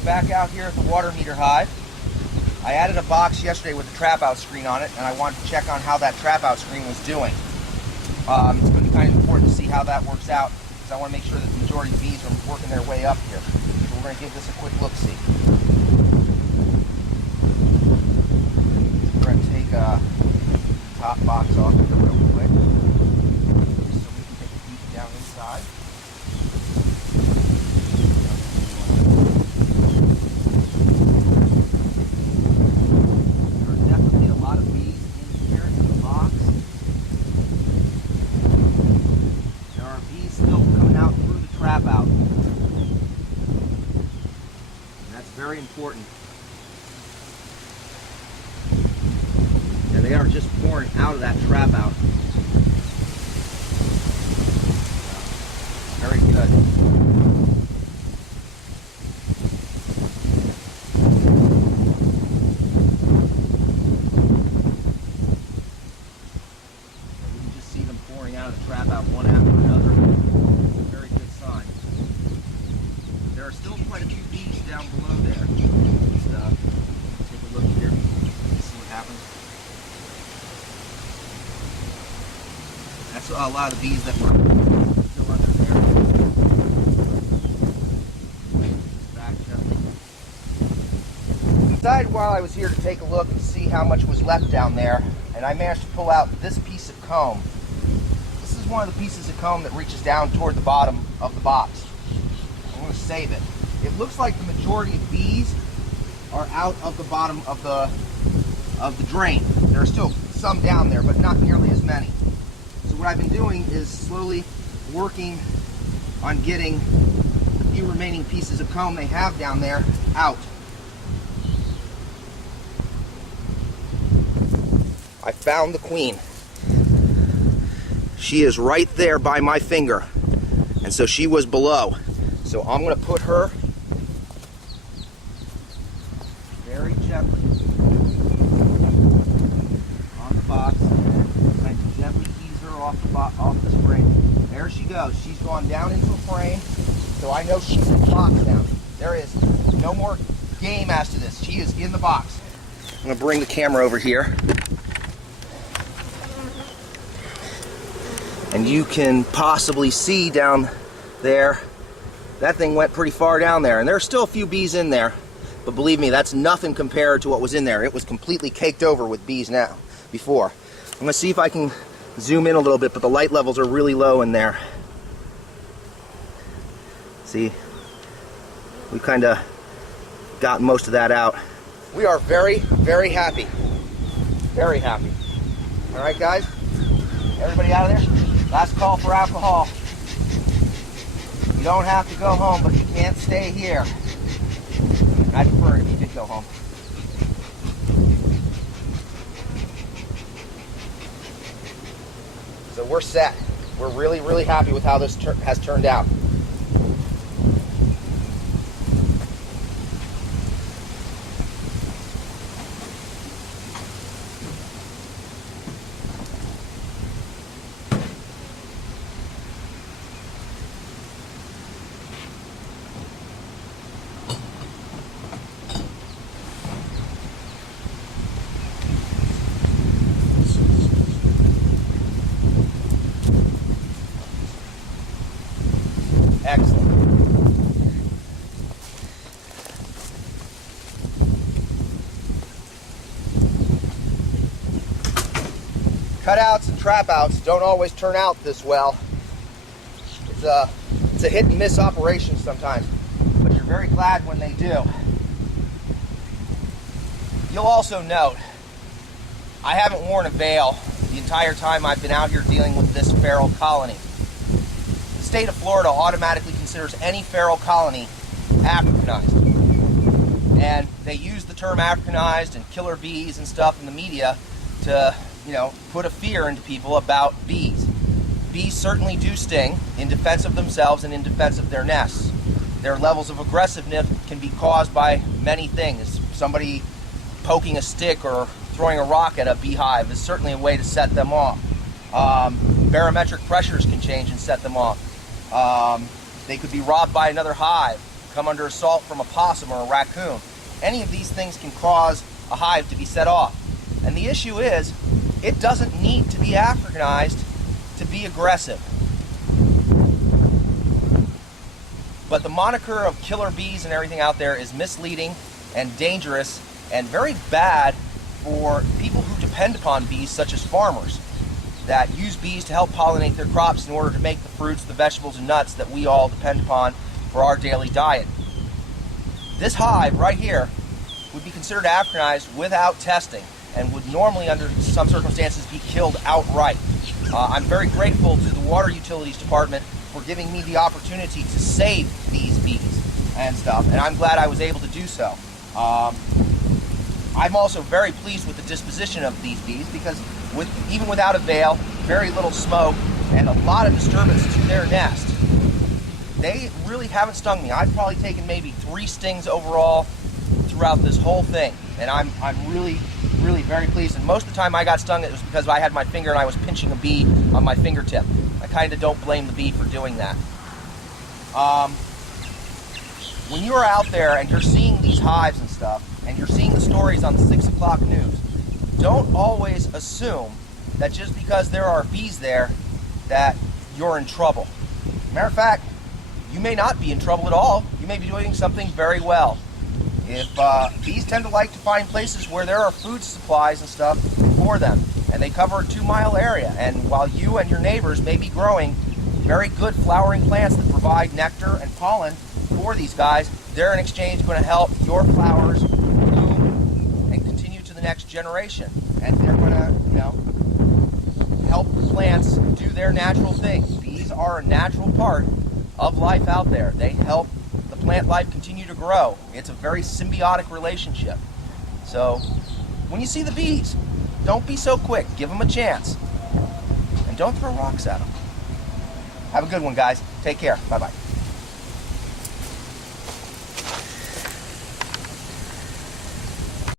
I'm back out here at the water meter hive. I added a box yesterday with a trap out screen on it, and I wanted to check on how that trap out screen was doing. It's going to be kind of important to see how that works out, because I want to make sure that the majority of bees are working their way up here. So we're going to give this a quick look-see. We're going to take a top box off here real quick, so we can take a peek down inside. Out. And that's very important. And they are just pouring out of that trap out. Very good. You can just see them pouring out of the trap out one after another. There are still quite a few bees down below there. Just take a look here, see what happens. That's a lot of the bees that were still under there. Just back gently. I decided while I was here to take a look and see how much was left down there, and I managed to pull out this piece of comb. This is one of the pieces of comb that reaches down toward the bottom of the box. I'm going to save it. It looks like the majority of bees are out of the bottom of the drain. There are still some down there, but not nearly as many. So what I've been doing is slowly working on getting the few remaining pieces of comb they have down there out. I found the queen. She is right there by my finger, and so she was below. So I'm going to put her very gently on the box, and I can gently ease her off the spring. There she goes. She's gone down into a frame, so I know she's in the box now. There is no more game as to this. She is in the box. I'm going to bring the camera over here, and you can possibly see down there. That thing went pretty far down there, and there are still a few bees in there, but believe me, that's nothing compared to what was in there. It was completely caked over with bees now, before. I'm going to see if I can zoom in a little bit, but the light levels are really low in there. See, we kind of got most of that out. We are very, very happy. Very happy. All right, guys? Everybody out of there? Last call for alcohol. You don't have to go home, but you can't stay here. I'd prefer it if you did go home. So we're set. We're really, really happy with how this has turned out. Excellent. Cutouts and trap outs don't always turn out this well. It's a hit and miss operation sometimes, but you're very glad when they do. You'll also note, I haven't worn a veil the entire time I've been out here dealing with this feral colony. The state of Florida automatically considers any feral colony Africanized. And they use the term Africanized and killer bees and stuff in the media to, put a fear into people about bees. Bees certainly do sting in defense of themselves and in defense of their nests. Their levels of aggressiveness can be caused by many things. Somebody poking a stick or throwing a rock at a beehive is certainly a way to set them off. Barometric pressures can change and set them off. They could be robbed by another hive. come under assault from a possum or a raccoon. Any of these things can cause a hive to be set off. And the issue is, it doesn't need to be Africanized to be aggressive. But the moniker of killer bees and everything out there is misleading and dangerous and very bad for people who depend upon bees, such as farmers, that use bees to help pollinate their crops in order to make the fruits, the vegetables, and nuts that we all depend upon for our daily diet. This hive right here would be considered Africanized without testing and would normally, under some circumstances, be killed outright. I'm very grateful to the Water Utilities Department for giving me the opportunity to save these bees and stuff, and I'm glad I was able to do so. I'm also very pleased with the disposition of these bees because even without a veil, very little smoke, and a lot of disturbance to their nest, they really haven't stung me. I've probably taken maybe 3 stings overall throughout this whole thing, and I'm really very pleased. And most of the time I got stung, it was because I had my finger and I was pinching a bee on my fingertip. I kind of don't blame the bee for doing that. When you're out there and you're seeing these hives and stuff, and you're seeing the stories on the 6 o'clock news, don't always assume that just because there are bees there that you're in trouble. Matter of fact, you may not be in trouble at all. You may be doing something very well. If bees tend to like to find places where there are food supplies and stuff for them, and they cover a 2-mile area, and while you and your neighbors may be growing very good flowering plants that provide nectar and pollen for these guys, they're in exchange going to help your flowers bloom and continue to the next generation. And they're going to, help the plants do their natural thing. Bees are a natural part of life out there. They help the plant life continue to grow. It's a very symbiotic relationship. So when you see the bees, don't be so quick. Give them a chance. And don't throw rocks at them. Have a good one, guys. Take care. Bye-bye.